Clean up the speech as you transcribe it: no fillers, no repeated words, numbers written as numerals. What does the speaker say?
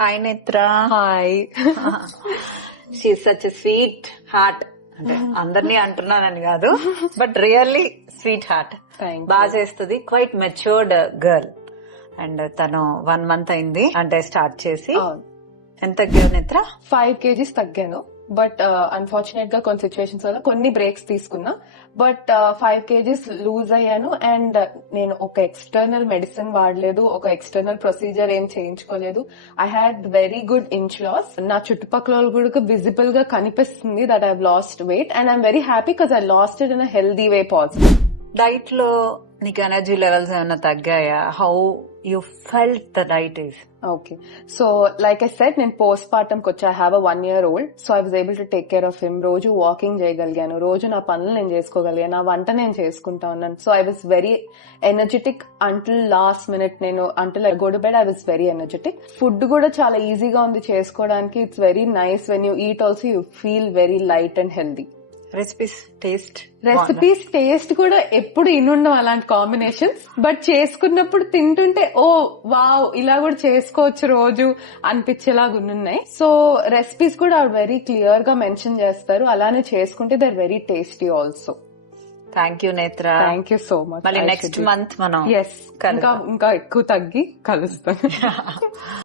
Hi Netra. Hi. She's such a sweet heart. అంటే అందరినీ అంటున్నానని కాదు, బట్ రియల్లీ స్వీట్ హార్ట్. బాగా చేస్తుంది. Quiet matured girl. అండ్ తను 1 month అయింది అంటే స్టార్ట్ చేసి. ఎంత తగ్గావు నేత్ర? 5 kgs తగ్గాను. బట్ అన్ఫార్చునేట్ గా కొన్ని సిచ్యువేషన్స్ వల్ల కొన్ని బ్రేక్స్ తీసుకున్నా. బట్ 5 kgs లూజ్ అయ్యాను. అండ్ నేను ఒక ఎక్స్టర్నల్ మెడిసిన్ వాడలేదు, ఒక ఎక్స్టర్నల్ ప్రొసీజర్ ఏం చేయించుకోలేదు. I had very good inch loss. నా చుట్టుపక్కల వాళ్ళు కూడా విజిబుల్ గా కనిపిస్తుంది that I lost weight. And I'm very happy because I lost it in a healthy way possible. Diet లో నీకు ఎనర్జీ లెవెల్స్ ఏమైనా తగ్గాయా? How you felt the diet is? Okay, so like I said, నేను post partum కి వచ్చి I have a 1 year old. So I was able to take care of him. రోజు walking చేయగలిగాను, రోజు నా పనులు నేను చేసుకోగలిగాను, నా వంట నేను చేసుకుంటా ఉన్నాను. So I was very energetic until last minute. Until I go to bed I was very energetic. Food కూడా చాలా ఈజీగా ఉంది చేసుకోవడానికి. It's very nice. When you eat also you feel very light and healthy. Recipes taste కూడా ఎప్పుడు ఇనుండం అలాంటి combinations. But చేసుకున్నప్పుడు తింటుంటే ఓ వావ్, ఇలా కూడా చేసుకోవచ్చు రోజు అనిపించేలాగా ఉన్నాయి. సో రెసిపీస్ కూడా వెరీ క్లియర్ గా మెన్షన్ చేస్తారు. అలానే చేసుకుంటే they are very tasty also. Thank you Netra. Thank you so much. మళ్ళీ నెక్స్ట్ మంత్ మనం ఇంకా ఎక్కువ తగ్గి కలుస్తాను.